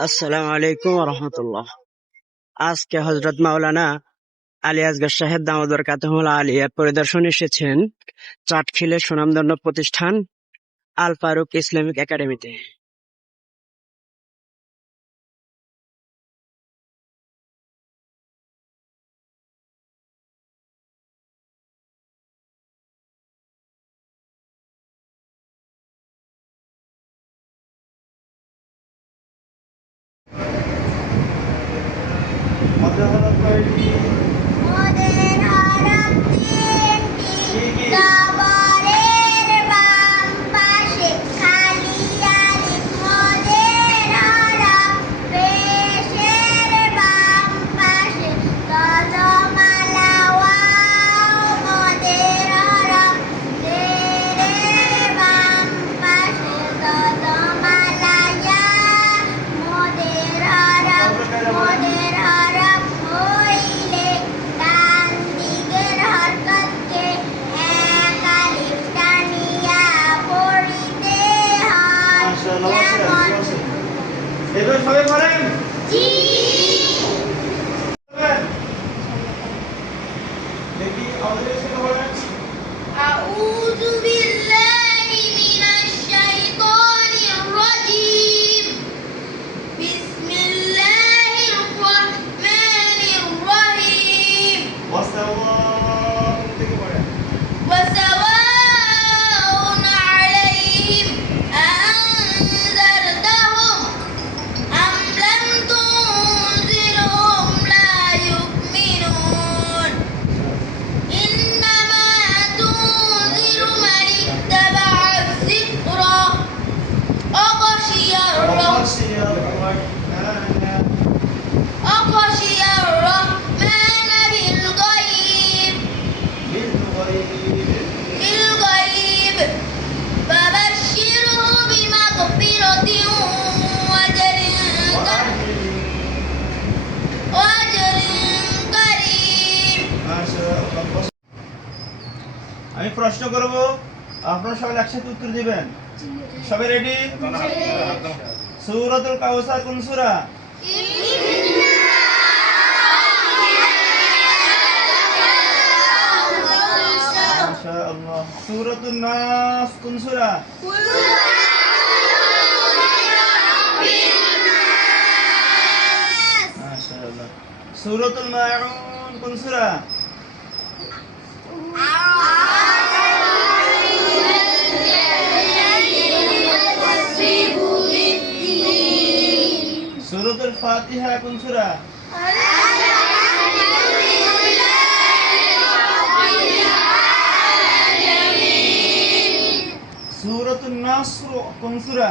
আসসালামু আলাইকুম রহমতুল্লাহ। আজকে হজরত মাওলানা আলী আসগর সাহেব দামোদর বরকাতুহুল আলিয়া পরিদর্শন এসেছেন চাটখিলের সুনামধন্য প্রতিষ্ঠান আল ফারুক ইসলামিক একাডেমিতে। মোদের হরফ তিনটি জবরের বাম পাশে খালি আলিফ। মোদের হরফ পেশের বাম পাশে তদমালা ওয়াও। মোদের হরফ জেরের বাম পাশে তদমালা ইয়া। মোদের হরফ হইলে ডান দিকের হরকতকে এক আলিফ টানিয়া পড়িতে হয়। যেমন এবার সবাই পড়েন। জি। দেখি আমাদের সাথে বলেন। আউযু বিল্লাহি মিনাশ শাইতানির রাজীম। বিসমিল্লাহির রহমানির রহিম। ওয়াসাওয়াউন থেকে পড়েন। وسواء عليهم أأنذرتهم أم لم تنذرهم لا يؤمنون إنما تنذر من اتبع الذكر وخشي الرحمن بالغيب فبشره بمغفرة وأجر كريم। আমি প্রশ্ন করব, আপনারা সবাই একসাথে উত্তর দিবেন। সবাই রেডি? সূরাতুল কাউসার কোন সূরা? মাশাআল্লাহ। সূরাতুন নাস কোন সূরা? মাশাআল্লাহ। সূরাতুল মাউন কোন সূরা? সূরাতুল ফাতিহা কোন সূরা? সূরাতুন নাসর কোন সূরা?